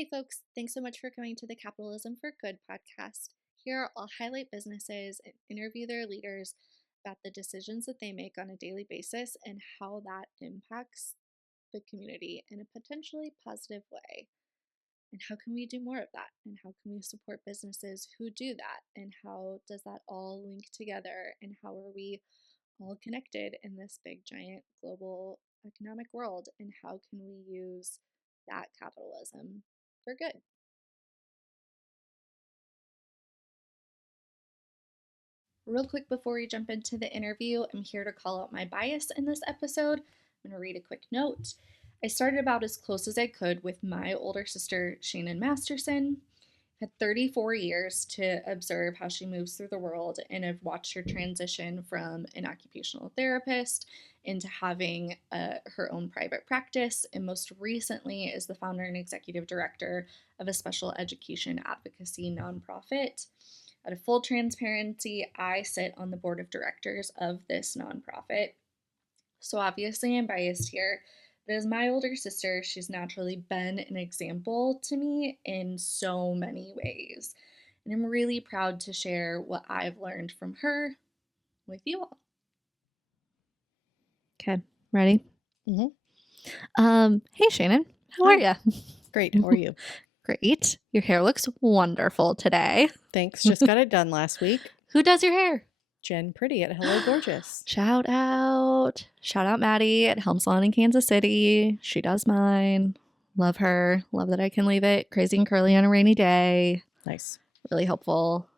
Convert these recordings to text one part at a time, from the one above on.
Hey folks, thanks so much for coming to the Capitalism for Good podcast. Here I'll highlight businesses and interview their leaders about the decisions that they make on a daily basis and how that impacts the community in a potentially positive way. And how can we do more of that? And how can we support businesses who do that? And how does that all link together? And how are we all connected in this big, giant global economic world? And how can we use that capitalism for good? Real quick before we jump into the interview, I'm here to call out my bias in this episode. I'm going to read a quick note. I started about as close as I could with my older sister, Shannon Masterson. Had 34 years to observe how she moves through the world, and I've watched her transition from an occupational therapist into having her own private practice, and most recently is the founder and executive director of a special education advocacy nonprofit. Out of full transparency, I sit on the board of directors of this nonprofit. So obviously I'm biased here. But as my older sister, she's naturally been an example to me in so many ways. And I'm really proud to share what I've learned from her with you all. Okay, ready? Mm-hmm. Hey Shannon, how are you? Great. How are you? Great. Your hair looks wonderful today. Thanks. Just got it done last week. Who does your hair? Jen Pretty at Hello Gorgeous. Shout out Maddie at Helm Salon in Kansas City. She does mine. Love her. Love that I can leave it crazy and curly on a rainy day. Nice. Really helpful.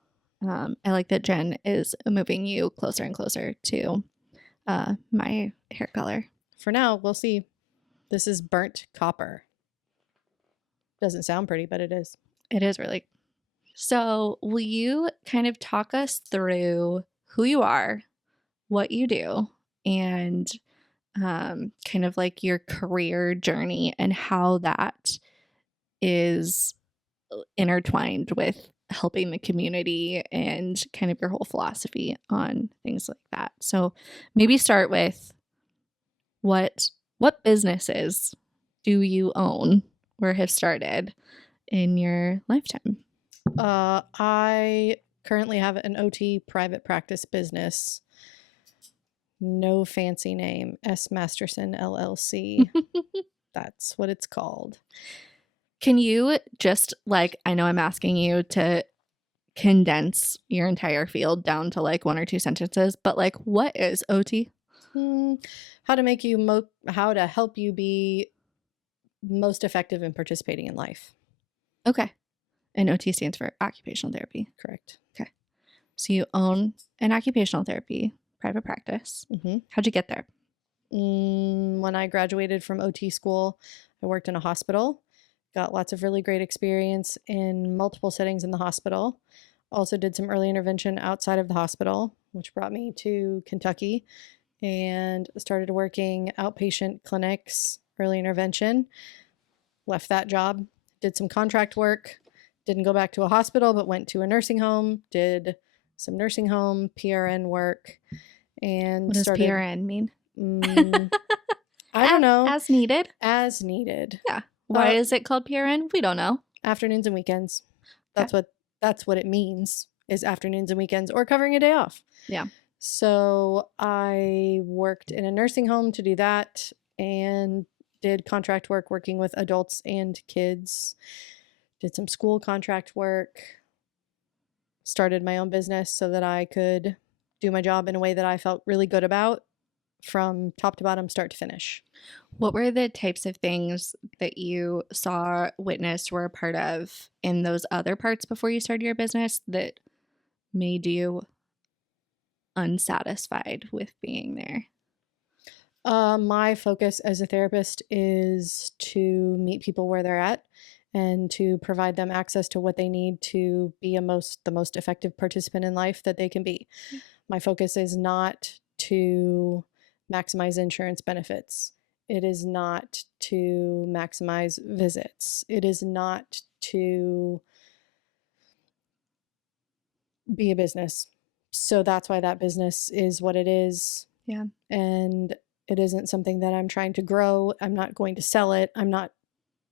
I like that Jen is moving you closer and closer to my hair color. For now, we'll see. This is burnt copper. Doesn't sound pretty, but it is. It is really. So will you kind of talk us through who you are, what you do, and kind of like your career journey and how that is intertwined with helping the community and kind of your whole philosophy on things like that. So maybe start with what businesses do you own or have started in your lifetime? I currently have an OT private practice business. No fancy name. S. Masterson LLC. That's what it's called. Can you just, like, I know I'm asking you to condense your entire field down to like one or two sentences, but like, what is OT? How to make you how to help you be most effective in participating in life. Okay. And OT stands for occupational therapy. Correct. Okay. So you own an occupational therapy private practice. Mm-hmm. How'd you get there? When I graduated from OT school, I worked in a hospital. Got lots of really great experience in multiple settings in the hospital. Also did some early intervention outside of the hospital, which brought me to Kentucky, and started working outpatient clinics, early intervention. Left that job, did some contract work, didn't go back to a hospital, but went to a nursing home, did some nursing home PRN work, and what does PRN mean? I don't know. As needed. As needed. Yeah. Why is it called PRN? We don't know. Afternoons and weekends. That's Okay. That's what it means, is afternoons and weekends, or covering a day off. Yeah. So I worked in a nursing home to do that, and did contract work working with adults and kids. Did some school contract work. Started my own business so that I could do my job in a way that I felt really good about, from top to bottom, start to finish. What were the types of things that you saw, witnessed, were a part of in those other parts before you started your business that made you unsatisfied with being there? My focus as a therapist is to meet people where they're at and to provide them access to what they need to be the most effective participant in life that they can be. My focus is not to maximize insurance benefits. It is not to maximize visits. It is not to be a business. So that's why that business is what it is. Yeah. And it isn't something that I'm trying to grow. I'm not going to sell it. I'm not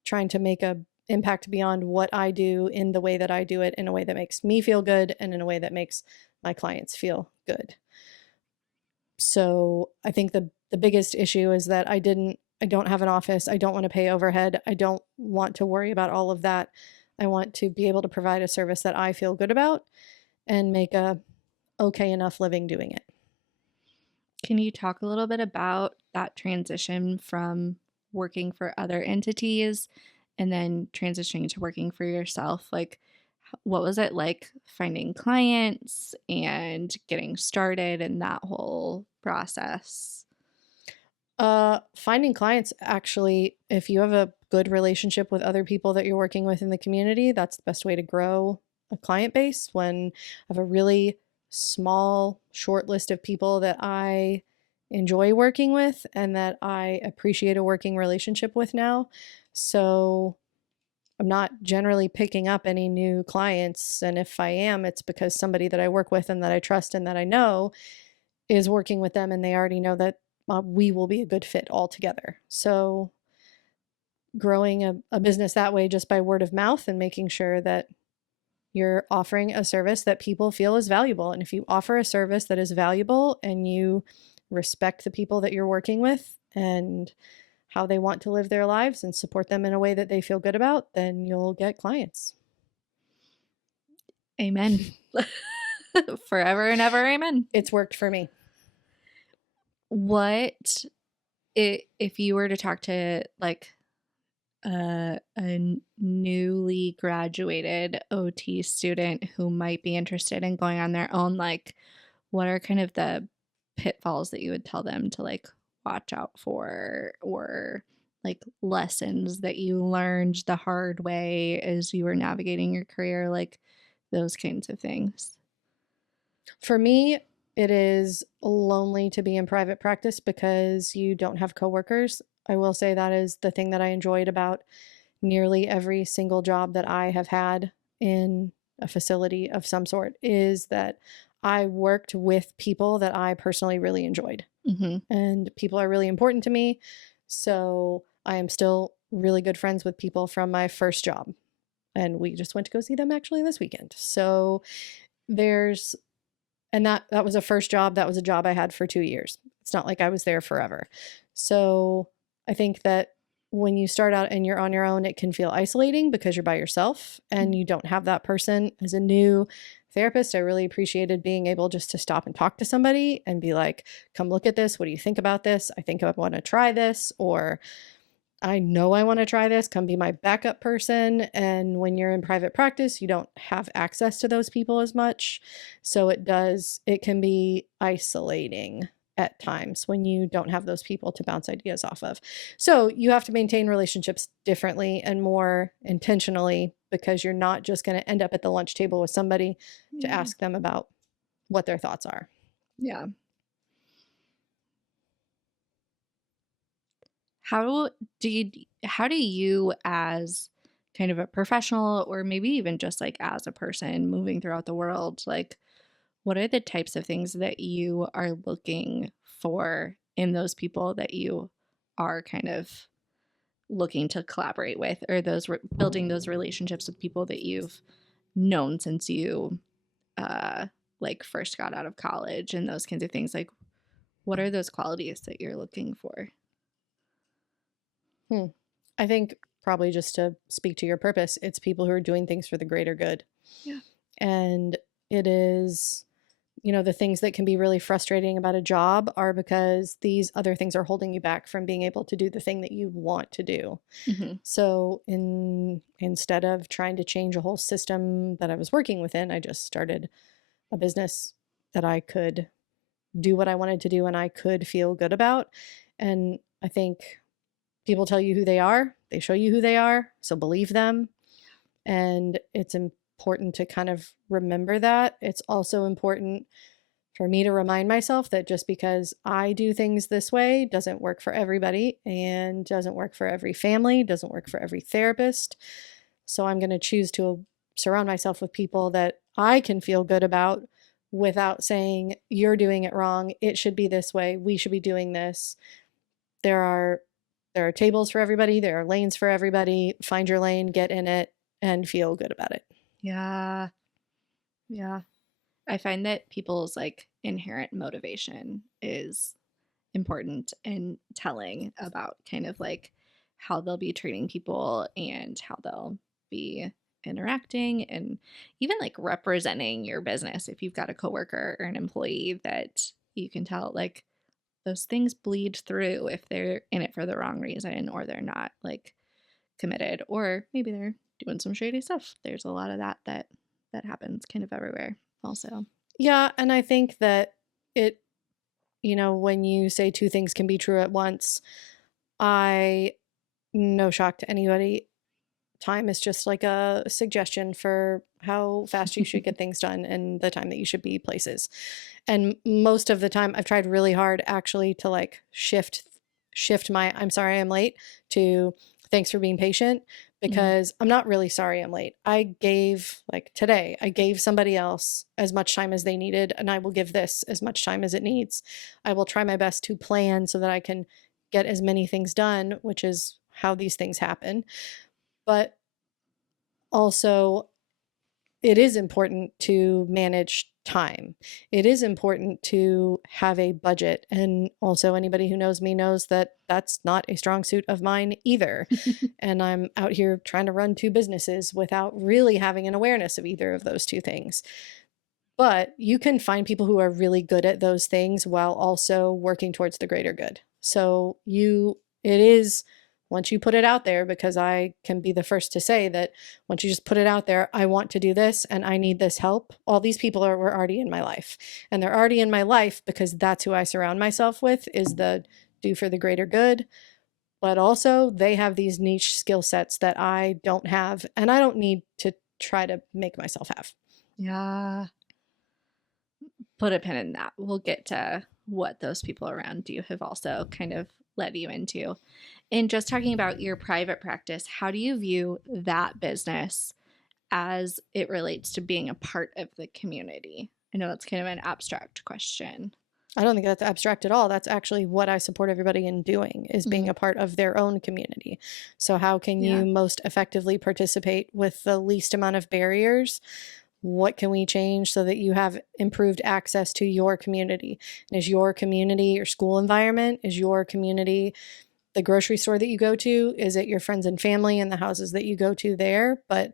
trying to make a impact beyond what I do in the way that I do it, in a way that makes me feel good and in a way that makes my clients feel good. So I think the biggest issue is that I don't have an office. I don't want to pay overhead. I don't want to worry about all of that. I want to be able to provide a service that I feel good about and make a okay enough living doing it. Can you talk a little bit about that transition from working for other entities and then transitioning to working for yourself? Like, what was it like finding clients and getting started and that whole process? Finding clients, actually, if you have a good relationship with other people that you're working with in the community, that's the best way to grow a client base. When I have a really small, short list of people that I enjoy working with and that I appreciate a working relationship with now. So I'm not generally picking up any new clients. And if I am, it's because somebody that I work with and that I trust and that I know is working with them, and they already know that we will be a good fit all together. So growing a business that way, just by word of mouth, and making sure that you're offering a service that people feel is valuable. And if you offer a service that is valuable and you respect the people that you're working with and how they want to live their lives and support them in a way that they feel good about, then you'll get clients. Amen. Forever and ever, amen. It's worked for me. What if you were to talk to like a newly graduated OT student who might be interested in going on their own, like what are kind of the pitfalls that you would tell them to like watch out for, or like lessons that you learned the hard way as you were navigating your career, like those kinds of things? For me, it is lonely to be in private practice because you don't have coworkers. I will say that is the thing that I enjoyed about nearly every single job that I have had in a facility of some sort, is that I worked with people that I personally really enjoyed. Mm-hmm. And people are really important to me. So I am still really good friends with people from my first job. And we just went to go see them actually this weekend. So there's and that was a first job. That was a job I had for 2 years. It's not like I was there forever. So I think that when you start out and you're on your own, it can feel isolating because you're by yourself and you don't have that person. As a new therapist, I really appreciated being able just to stop and talk to somebody and be like, come look at this. What do you think about this? I think I want to try this, or I know I want to try this, come be my backup person. And when you're in private practice, you don't have access to those people as much. So it can be isolating at times when you don't have those people to bounce ideas off of. So you have to maintain relationships differently and more intentionally, because you're not just going to end up at the lunch table with somebody to ask them about what their thoughts are. Yeah. How do you as kind of a professional, or maybe even just like as a person moving throughout the world, like what are the types of things that you are looking for in those people that you are kind of looking to collaborate with, or those building those relationships with people that you've known since you like first got out of college and those kinds of things? Like what are those qualities that you're looking for? I think, probably just to speak to your purpose, it's people who are doing things for the greater good. Yeah. And it is, the things that can be really frustrating about a job are because these other things are holding you back from being able to do the thing that you want to do. Mm-hmm. So instead of trying to change a whole system that I was working within, I just started a business that I could do what I wanted to do and I could feel good about. And I think people tell you who they are, they show you who they are, so believe them. And it's important to kind of remember that. It's also important for me to remind myself that just because I do things this way doesn't work for everybody and doesn't work for every family, doesn't work for every therapist. So I'm going to choose to surround myself with people that I can feel good about without saying, you're doing it wrong, it should be this way, we should be doing this. There are There are tables for everybody. There are lanes for everybody. Find your lane, get in it, and feel good about it. Yeah. Yeah. I find that people's like inherent motivation is important in telling about kind of like how they'll be treating people and how they'll be interacting and even like representing your business. If you've got a coworker or an employee that you can tell like those things bleed through if they're in it for the wrong reason or they're not like committed or maybe they're doing some shady stuff. There's a lot of that happens kind of everywhere also. Yeah, and I think that it, when you say two things can be true at once, no shock to anybody, time is just like a suggestion for how fast you should get things done and the time that you should be places. And most of the time I've tried really hard actually to like shift my I'm sorry I'm late to thanks for being patient, because I'm not really sorry I'm late. Today I gave somebody else as much time as they needed, and I will give this as much time as it needs. I will try my best to plan so that I can get as many things done, which is how these things happen. But also, it is important to manage time. It is important to have a budget. And also, anybody who knows me knows that that's not a strong suit of mine either. And I'm out here trying to run two businesses without really having an awareness of either of those two things. But you can find people who are really good at those things while also working towards the greater good. So it is, once you put it out there, because I can be the first to say that once you just put it out there, I want to do this and I need this help. All these people were already in my life, and they're already in my life because that's who I surround myself with, is the do for the greater good. But also they have these niche skill sets that I don't have, and I don't need to try to make myself have. Yeah. Put a pin in that. We'll get to what those people around you have also kind of led you into. And just talking about your private practice, how do you view that business as it relates to being a part of the community? I know that's kind of an abstract question. I don't think that's abstract at all. That's actually what I support everybody in doing, is being a part of their own community. So how can you most effectively participate with the least amount of barriers? What can we change so that you have improved access to your community? And is your community your school environment? Is your community the grocery store that you go to? Is it your friends and family and the houses that you go to there? But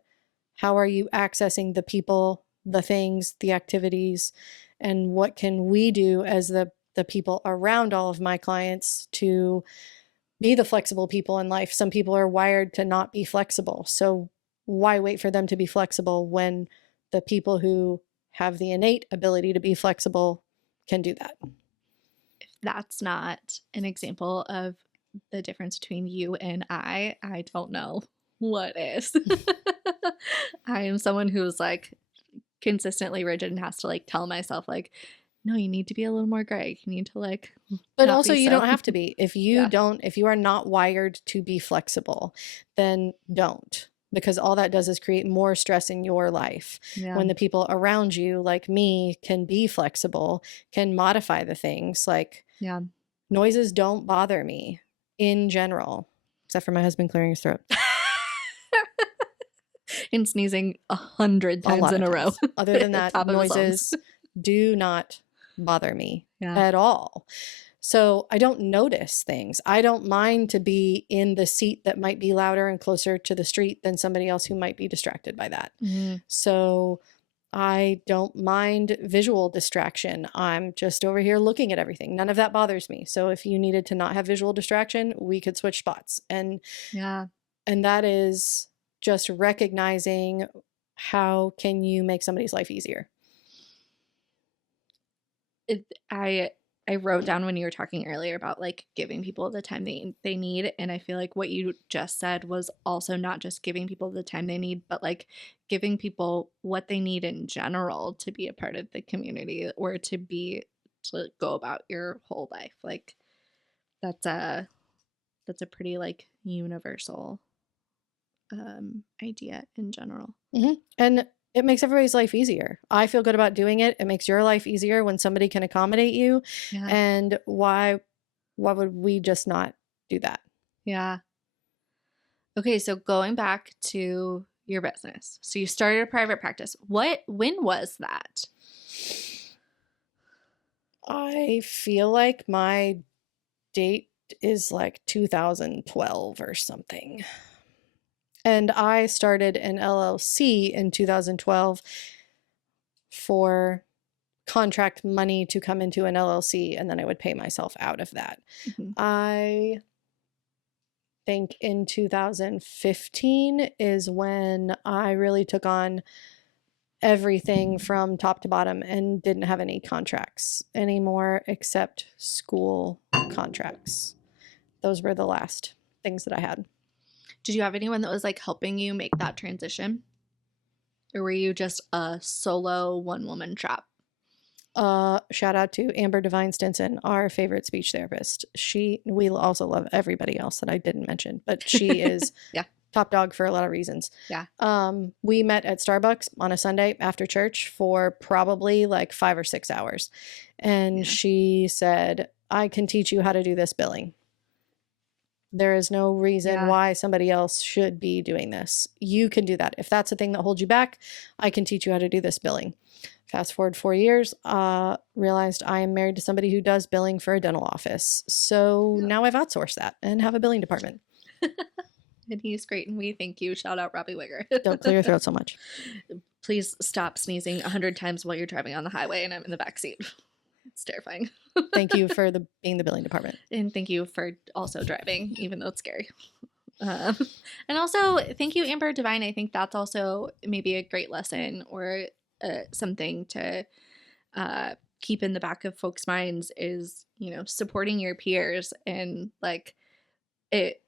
how are you accessing the people, the things, the activities, and what can we do as the people around all of my clients to be the flexible people in life? Some people are wired to not be flexible. So why wait for them to be flexible when the people who have the innate ability to be flexible can do that? If that's not an example of the difference between you and I don't know what is. I am someone who's like consistently rigid and has to like tell myself like, no, you need to be a little more Greg. You need to like, but also you don't have to be. If you if you are not wired to be flexible, then don't. Because all that does is create more stress in your life. When the people around you, like me, can be flexible, can modify the things, like noises don't bother me in general, except for my husband clearing his throat. And sneezing 100 times in a row. Other than that, noises do not bother me at all. So I don't notice things. I don't mind to be in the seat that might be louder and closer to the street than somebody else who might be distracted by that. So I don't mind visual distraction. I'm just over here looking at everything. None of that bothers me. So if you needed to not have visual distraction, we could switch spots. And that is just recognizing how can you make somebody's life easier. I wrote down when you were talking earlier about like giving people the time they need. And I feel like what you just said was also not just giving people the time they need, but like giving people what they need in general to be a part of the community or to go about your whole life. Like that's a pretty like universal idea in general. And it makes everybody's life easier. I feel good about doing it. It makes your life easier when somebody can accommodate you. And why would we just not do that? Yeah. Okay, so going back to your business. So you started a private practice. When was that? I feel like my date is like 2012 or something. And I started an LLC in 2012 for contract money to come into an LLC, and then I would pay myself out of that. Mm-hmm. I think in 2015 is when I really took on everything from top to bottom and didn't have any contracts anymore except school contracts. Those were the last things that I had. Did you have anyone that was like helping you make that transition? Or were you just a solo one-woman shop? Shout out to Amber Devine Stinson, our favorite speech therapist. We also love everybody else that I didn't mention, but she is Yeah. top dog for a lot of reasons. Yeah. We met at Starbucks on a Sunday after church for probably like 5 or 6 hours. And Yeah. she said, I can teach you how to do this billing. There is no reason why somebody else should be doing this. You can do that. If that's the thing that holds you back, I can teach you how to do this billing. Fast forward 4 years, realized I am married to somebody who does billing for a dental office. So now I've outsourced that and have a billing department. And he's great, and we thank you. Shout out Robbie Wigger. Don't clear your throat so much. Please stop sneezing 100 times while you're driving on the highway and I'm in the back seat. It's terrifying. Thank you for being the billing department. And thank you for also driving, even though it's scary. And also, thank you, Amber Devine. I think that's also maybe a great lesson or something to keep in the back of folks' minds is, you know, supporting your peers. And like it,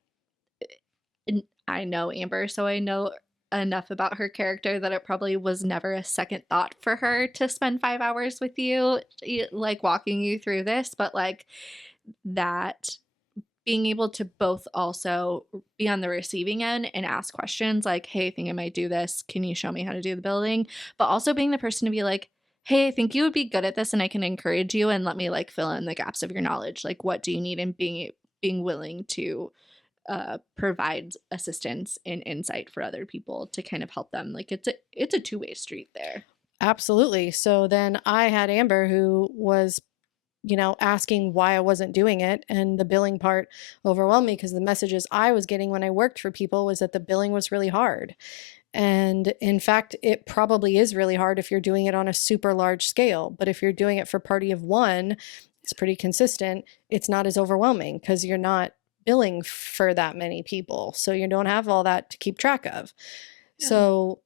I know Amber, so I know enough about her character that it probably was never a second thought for her to spend 5 hours with you, like walking you through this, but like that being able to both also be on the receiving end and ask questions like, hey, I think I might do this. Can you show me how to do the building? But also being the person to be like, hey, I think you would be good at this and I can encourage you and let me like fill in the gaps of your knowledge. Like, what do you need? And being willing to provide assistance and insight for other people to kind of help them. Like it's a two-way street there. Absolutely. So then I had Amber who was, you know, asking why I wasn't doing it. And the billing part overwhelmed me because the messages I was getting when I worked for people was that the billing was really hard. And in fact, it probably is really hard if you're doing it on a super large scale. But if you're doing it for party of one, it's pretty consistent. It's not as overwhelming because you're not billing for that many people. So you don't have all that to keep track of. Yeah. So,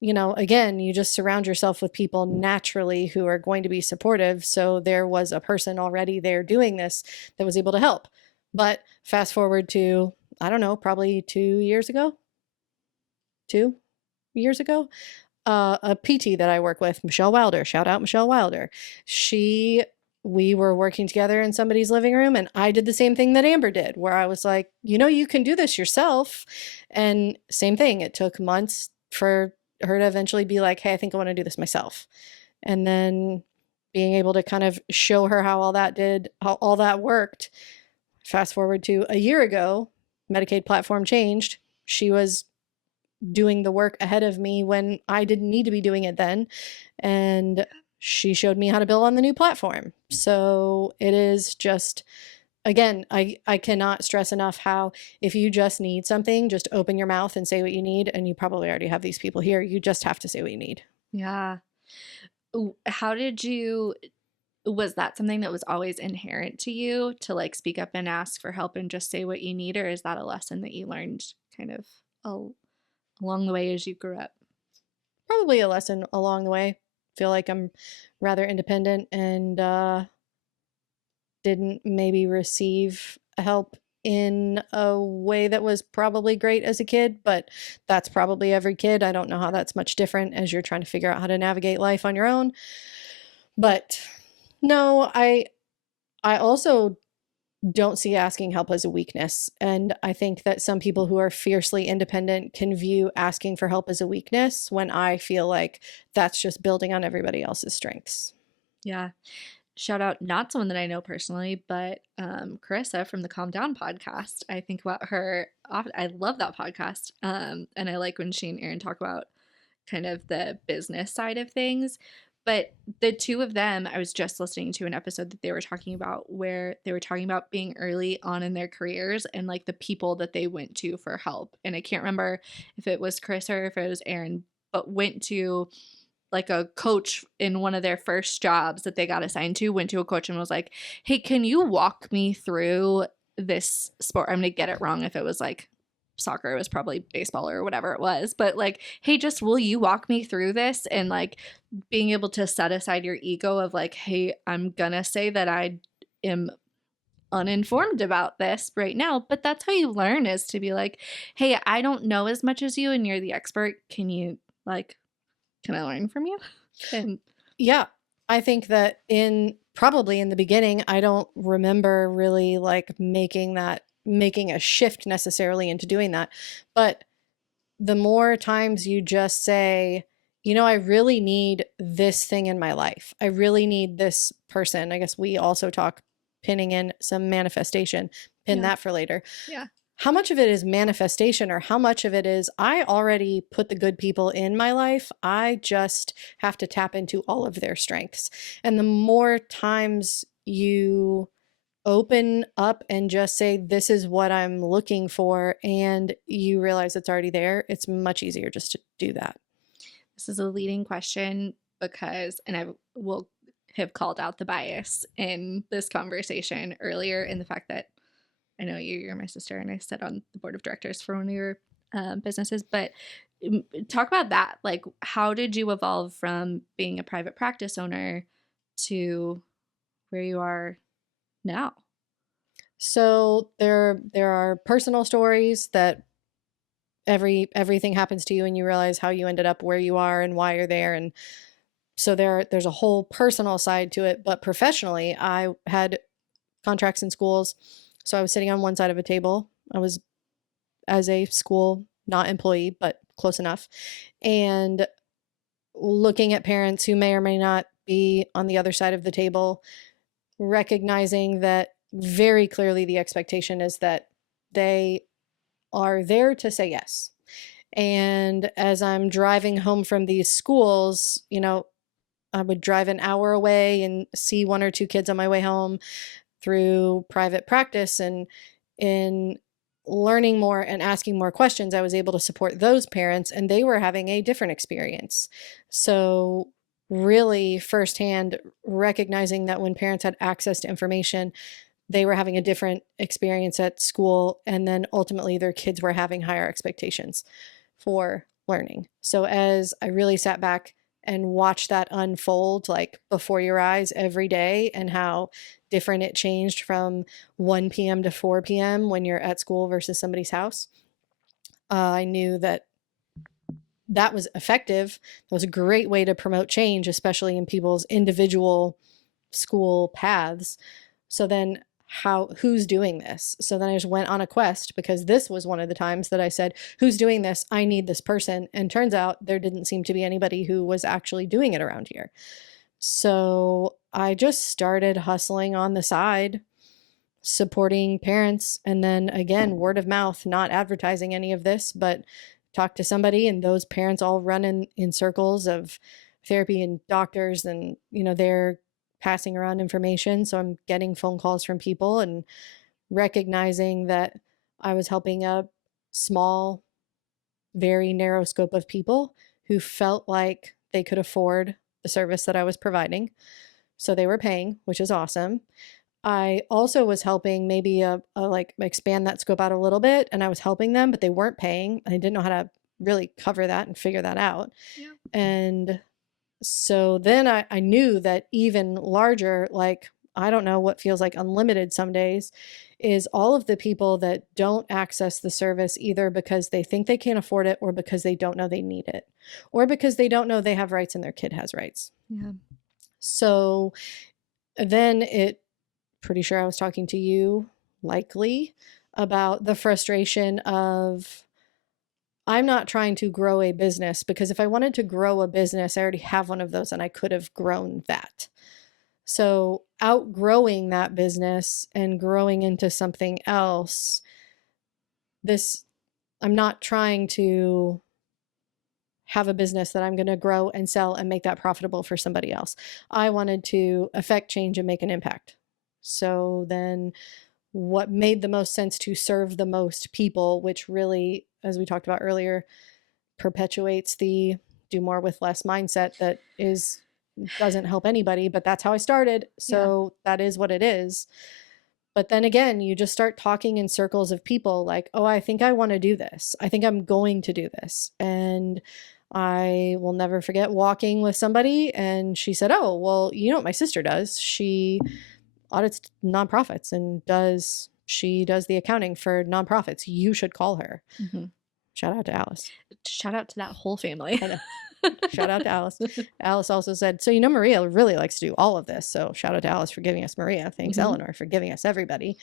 you know, again, you just surround yourself with people naturally who are going to be supportive. So there was a person already there doing this that was able to help. But fast forward to, I don't know, probably 2 years ago, a PT that I work with, Michelle Wilder, shout out Michelle Wilder. We were working together in somebody's living room and I did the same thing that Amber did, where I was like, you know, you can do this yourself. And same thing. It took months for her to eventually be like, hey, I think I want to do this myself. And then being able to kind of show her how all that worked. Fast forward to a year ago, Medicaid platform changed. She was doing the work ahead of me when I didn't need to be doing it then. And she showed me how to bill on the new platform. So it is just, again, I cannot stress enough how if you just need something, just open your mouth and say what you need. And you probably already have these people here. You just have to say what you need. Yeah. How did you, was that something that was always inherent to you to like speak up and ask for help and just say what you need? Or is that a lesson that you learned kind of along the way as you grew up? Probably a lesson along the way. Feel like I'm rather independent and didn't maybe receive help in a way that was probably great as a kid, but that's probably every kid. I don't know how that's much different as you're trying to figure out how to navigate life on your own. But no, I also don't see asking help as a weakness. And I think that some people who are fiercely independent can view asking for help as a weakness when I feel like that's just building on everybody else's strengths. Yeah. shout out not someone that I know personally, but Carissa from the Calm Down podcast. I think about her often. I love that podcast. And I like when she and Erin talk about kind of the business side of things. But the two of them, I was just listening to an episode that they were talking about where they were talking about being early on in their careers and like the people that they went to for help. And I can't remember if it was Chris or if it was Erin, but went to like a coach in one of their first jobs that they got assigned to, went to a coach and was like, hey, can you walk me through this sport? I'm going to get it wrong if it was like soccer, it was probably baseball or whatever it was, but like, hey, just will you walk me through this? And like being able to set aside your ego of like, hey, I'm gonna say that I am uninformed about this right now, but that's how you learn, is to be like, hey, I don't know as much as you and you're the expert, can you like, can I learn from you? And Yeah, I think that probably in the beginning, I don't remember really like making a shift necessarily into doing that. But the more times you just say, you know, I really need this thing in my life. I really need this person. I guess we also talk pinning in some manifestation, pin that for later. Yeah. How much of it is manifestation, or how much of it is I already put the good people in my life? I just have to tap into all of their strengths. And the more times you open up and just say, this is what I'm looking for, and you realize it's already there, it's much easier just to do that. This is a leading question because, and I will have called out the bias in this conversation earlier, in the fact that I know you're my sister and I sit on the board of directors for one of your businesses, but talk about that. Like, how did you evolve from being a private practice owner to where you are now? So there are personal stories that everything happens to you and you realize how you ended up where you are and why you're there. And so there's a whole personal side to it. But professionally, I had contracts in schools. So I was sitting on one side of a table. I was, as a school, not employee, but close enough, and looking at parents who may or may not be on the other side of the table, recognizing that very clearly the expectation is that they are there to say yes. And as I'm driving home from these schools, you know, I would drive an hour away and see one or two kids on my way home through private practice, and in learning more and asking more questions, I was able to support those parents, and they were having a different experience. So really firsthand recognizing that when parents had access to information, they were having a different experience at school, and then ultimately their kids were having higher expectations for learning. So as I really sat back and watched that unfold like before your eyes every day, and how different it changed from 1 p.m. to 4 p.m. when you're at school versus somebody's house, I knew that that was effective. That was a great way to promote change, especially in people's individual school paths. So then who's doing this? So then I just went on a quest, because this was one of the times that I said, who's doing this? I need this person. And turns out there didn't seem to be anybody who was actually doing it around here. So I just started hustling on the side, supporting parents. And then again, word of mouth, not advertising any of this, but talk to somebody, and those parents all run in circles of therapy and doctors, and, you know, they're passing around information. So I'm getting phone calls from people and recognizing that I was helping a small, very narrow scope of people who felt like they could afford the service that I was providing. So they were paying, which is awesome. I also was helping maybe like expand that scope out a little bit, and I was helping them, but they weren't paying. I didn't know how to really cover that and figure that out. Yeah. And so then I knew that even larger, like, I don't know, what feels like unlimited some days, is all of the people that don't access the service either because they think they can't afford it, or because they don't know they need it, or because they don't know they have rights and their kid has rights. Yeah. So then pretty sure I was talking to you, likely, about the frustration of, I'm not trying to grow a business, because if I wanted to grow a business, I already have one of those and I could have grown that. So outgrowing that business and growing into something else, I'm not trying to have a business that I'm going to grow and sell and make that profitable for somebody else. I wanted to affect change and make an impact. So then what made the most sense to serve the most people, which really, as we talked about earlier, perpetuates the do more with less mindset that doesn't help anybody, but that's how I started. So that is what it is. But then again, you just start talking in circles of people like, oh, I think I want to do this. I think I'm going to do this. And I will never forget walking with somebody and she said, oh, well, you know what my sister does? She audits nonprofits and she does the accounting for nonprofits. You should call her. Mm-hmm. Shout out to Alice. Shout out to that whole family. Shout out to Alice. Alice also said, so, Maria really likes to do all of this. So shout out to Alice for giving us Maria. Thanks, Eleanor, for giving us everybody.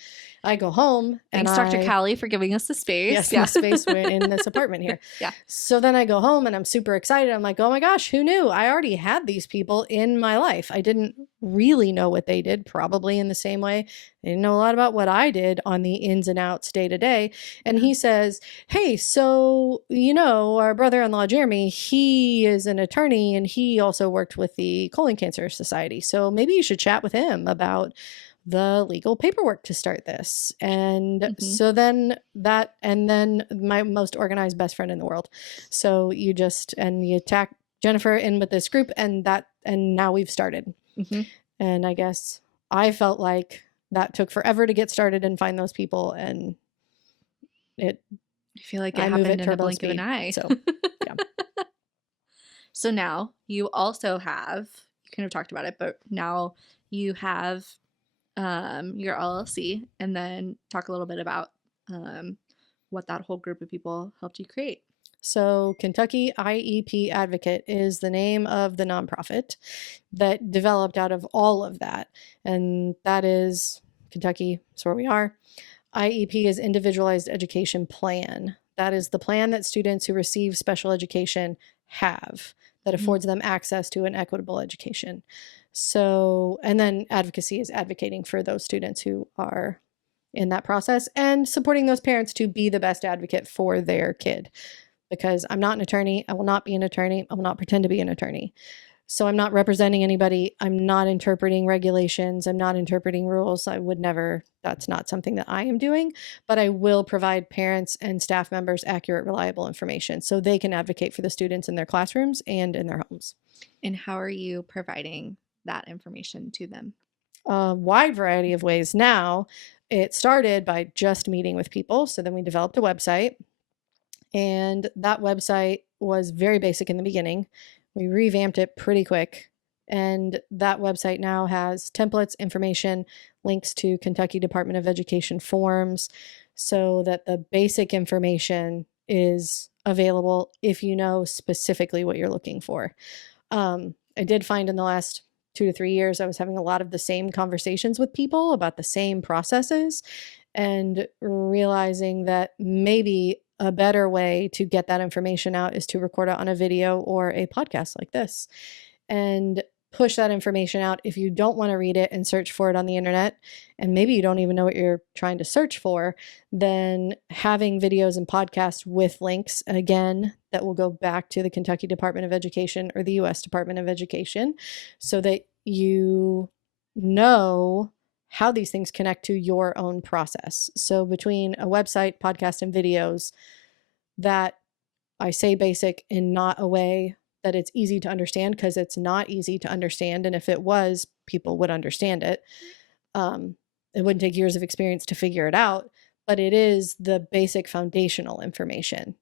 I go home and thanks, Dr. Callie, for giving us the space. Yes, the space in this apartment here. Yeah. So then I go home and I'm super excited. I'm like, oh my gosh, who knew? I already had these people in my life. I didn't really know what they did, probably in the same way. I didn't know a lot about what I did on the ins and outs day to day. And he says, hey, so, our brother-in-law, Jeremy, he is an attorney and he also worked with the Colon Cancer Society. So maybe you should chat with him about the legal paperwork to start this. And so then my most organized best friend in the world. So you attack Jennifer in with this group and now we've started. And I guess I felt like that took forever to get started and find those people. And I feel like it happened in a blink of an eye. So, yeah. So now you also have, you kind of talked about it, but now you have your LLC, and then talk a little bit about what that whole group of people helped you create. So Kentucky IEP Advocate is the name of the nonprofit that developed out of all of that. And that is Kentucky, that's where we are. IEP is Individualized Education Plan. That is the plan that students who receive special education have that affords them access to an equitable education. So, and then advocacy is advocating for those students who are in that process and supporting those parents to be the best advocate for their kid. Because I'm not an attorney, I will not be an attorney, I will not pretend to be an attorney. So I'm not representing anybody, I'm not interpreting regulations, I'm not interpreting rules. I would never, that's not something that I am doing, but I will provide parents and staff members accurate, reliable information so they can advocate for the students in their classrooms and in their homes. And how are you providing that information to them? A wide variety of ways. Now, it started by just meeting with people. So then we developed a website. And that website was very basic in the beginning. We revamped it pretty quick. And that website now has templates, information, links to Kentucky Department of Education forms, so that the basic information is available if you know specifically what you're looking for. I did find in the last 2 to 3 years, I was having a lot of the same conversations with people about the same processes and realizing that maybe a better way to get that information out is to record it on a video or a podcast like this and push that information out. If you don't want to read it and search for it on the internet, and maybe you don't even know what you're trying to search for, then having videos and podcasts with links, again, that will go back to the Kentucky Department of Education or the U.S. Department of Education so that you know how these things connect to your own process. So between a website, podcast, and videos, that I say basic in not a way that it's easy to understand, because it's not easy to understand. And if it was, people would understand it. It wouldn't take years of experience to figure it out, but it is the basic foundational information.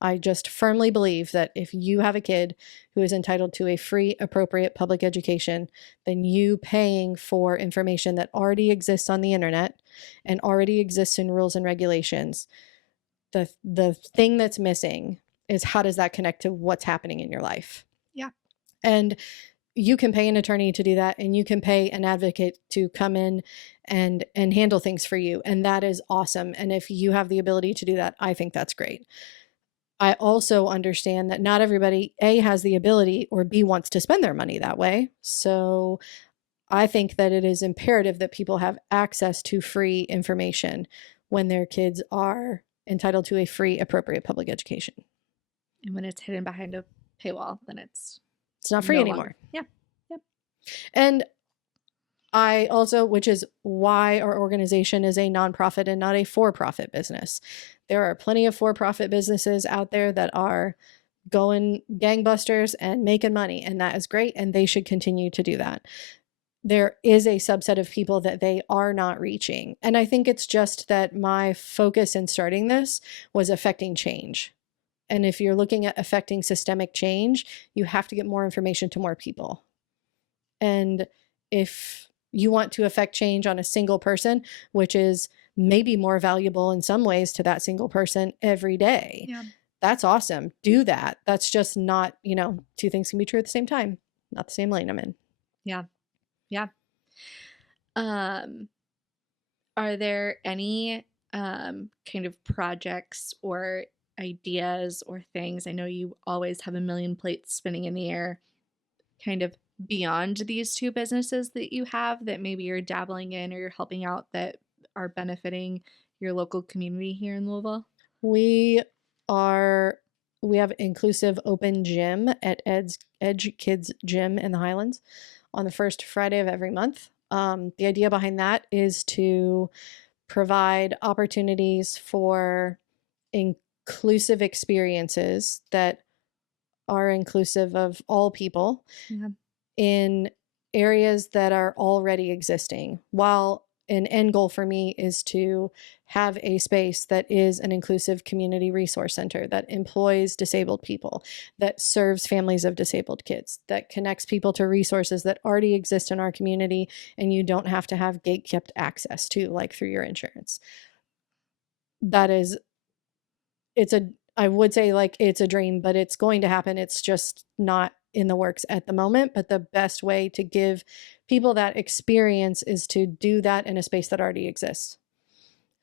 I just firmly believe that if you have a kid who is entitled to a free, appropriate public education, then you paying for information that already exists on the internet and already exists in rules and regulations, the thing that's missing is how does that connect to what's happening in your life? Yeah. And you can pay an attorney to do that, and you can pay an advocate to come in and handle things for you. And that is awesome. And if you have the ability to do that, I think that's great. I also understand that not everybody, A, has the ability, or B, wants to spend their money that way. So I think that it is imperative that people have access to free information when their kids are entitled to a free, appropriate public education. And when it's hidden behind a paywall, then it's not free no anymore. longer. Yeah. Yep. And I also, which is why our organization is a nonprofit and not a for-profit business. There are plenty of for-profit businesses out there that are going gangbusters and making money, and that is great, and they should continue to do that. There is a subset of people that they are not reaching. And I think it's just that my focus in starting this was affecting change. And if you're looking at affecting systemic change, you have to get more information to more people. And if you want to affect change on a single person, which is maybe more valuable in some ways to that single person every day, that's awesome. Do that. That's just not, two things can be true at the same time. Not the same lane I'm in. Yeah. Yeah. Are there any kind of projects or ideas or things? I know you always have a million plates spinning in the air, kind of beyond these two businesses that you have that maybe you're dabbling in or you're helping out that are benefiting your local community here in Louisville? We have inclusive open gym at Edge Kids Gym in the Highlands on the first Friday of every month. The idea behind that is to provide opportunities for inclusive experiences that are inclusive of all people in areas that are already existing, while an end goal for me is to have a space that is an inclusive community resource center that employs disabled people, that serves families of disabled kids, that connects people to resources that already exist in our community and you don't have to have gate-kept access to, like through your insurance. I would say like it's a dream, but it's going to happen. It's just not in the works at the moment. But the best way to give people that experience is to do that in a space that already exists.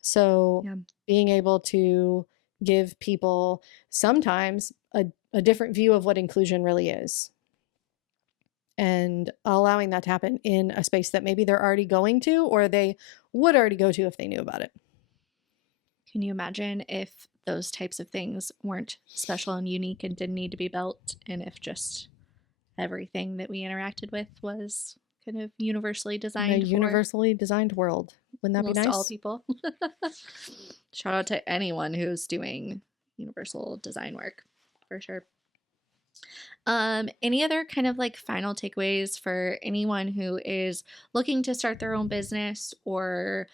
So being able to give people sometimes a different view of what inclusion really is, and allowing that to happen in a space that maybe they're already going to, or they would already go to if they knew about it. Can you imagine if those types of things weren't special and unique and didn't need to be built, and if just everything that we interacted with was kind of universally designed a universally designed world? Wouldn't that be nice? All people. Shout out to anyone who's doing universal design work, for sure. Any other kind of like final takeaways for anyone who is looking to start their own business or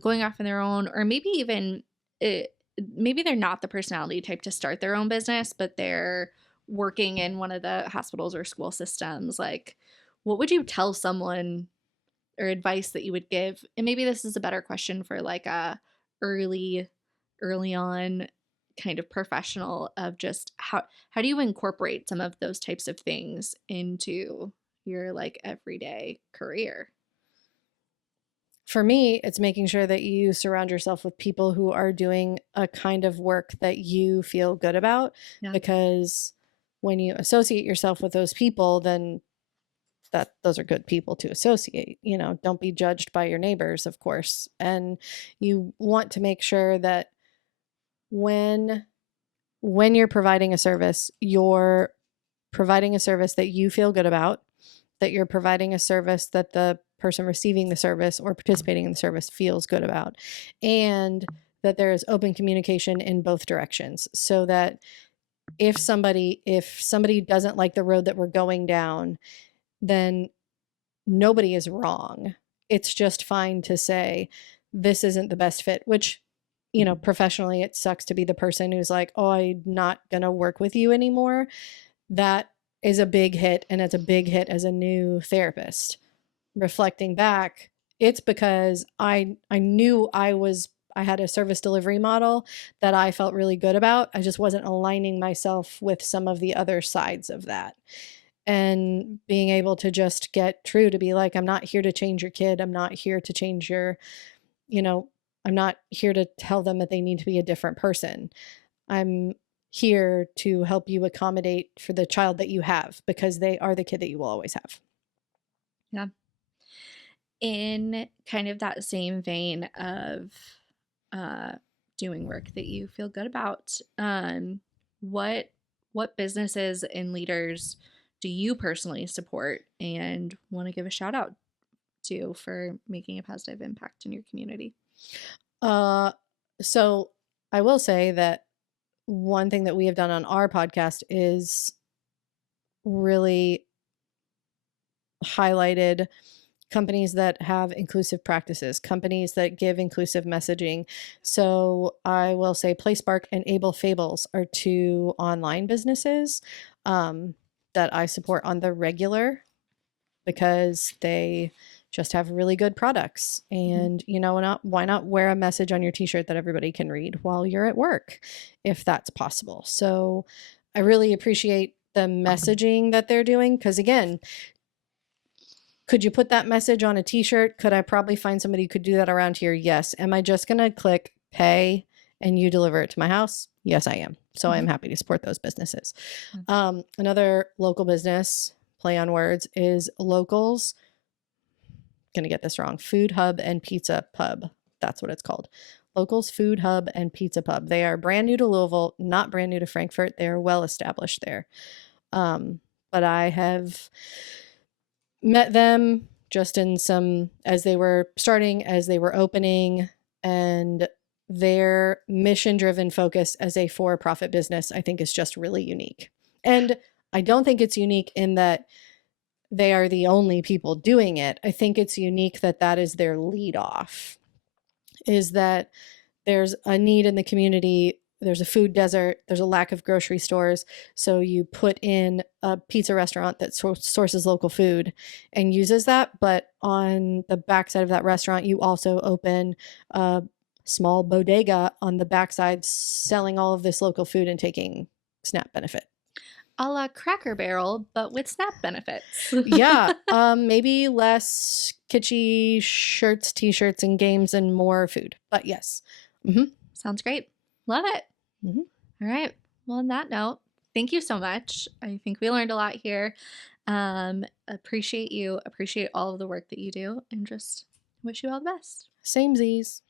going off on their own, or maybe even maybe they're not the personality type to start their own business, but they're working in one of the hospitals or school systems? Like, what would you tell someone or advice that you would give? And maybe this is a better question for like a early on kind of professional, of just how do you incorporate some of those types of things into your like everyday career? For me, it's making sure that you surround yourself with people who are doing a kind of work that you feel good about, because when you associate yourself with those people, then those are good people to associate. Don't be judged by your neighbors, of course. And you want to make sure that when you're providing a service, you're providing a service that you feel good about, that you're providing a service that the person receiving the service or participating in the service feels good about, and that there is open communication in both directions, so that if somebody doesn't like the road that we're going down, then nobody is wrong. It's just fine to say, this isn't the best fit, which, professionally, it sucks to be the person who's like, oh, I'm not going to work with you anymore. That is a big hit. And it's a big hit as a new therapist. Reflecting back, it's because I knew I had a service delivery model that I felt really good about. I just wasn't aligning myself with some of the other sides of that. And being able to just get true to be like, I'm not here to change your kid. I'm not here to change I'm not here to tell them that they need to be a different person. I'm here to help you accommodate for the child that you have, because they are the kid that you will always have. Yeah. in kind of that same vein of doing work that you feel good about, what businesses and leaders do you personally support and want to give a shout out to for making a positive impact in your community? So I will say that one thing that we have done on our podcast is really highlighted companies that have inclusive practices, companies that give inclusive messaging. So I will say PlaySpark and Able Fables are two online businesses that I support on the regular because they just have really good products. And why not wear a message on your t-shirt that everybody can read while you're at work, if that's possible. So I really appreciate the messaging that they're doing, because again, could you put that message on a t-shirt? Could I probably find somebody who could do that around here? Yes. Am I just going to click pay and you deliver it to my house? Yes, I am. So I'm happy to support those businesses. Another local business, play on words, is Locals. Going to get this wrong. Food Hub and Pizza Pub. That's what it's called. Locals Food Hub and Pizza Pub. They are brand new to Louisville, not brand new to Frankfort. They are well established there. But I have met them just in some, as they were starting, as they were opening, and their mission-driven focus as a for-profit business, I think, is just really unique. And I don't think it's unique in that they are the only people doing it. I think it's unique that that is their lead off, is that there's a need in the community. There's a food desert. There's a lack of grocery stores. So you put in a pizza restaurant that sources local food and uses that. But on the backside of that restaurant, you also open a small bodega on the backside selling all of this local food and taking SNAP benefit. A la Cracker Barrel, but with SNAP benefits. Yeah. Maybe less kitschy shirts, t-shirts, and games and more food. But yes. Sounds great. Love it. All right. Well, on that note, thank you so much. I think we learned a lot here. Appreciate you. Appreciate all of the work that you do, and just wish you all the best. Samesies.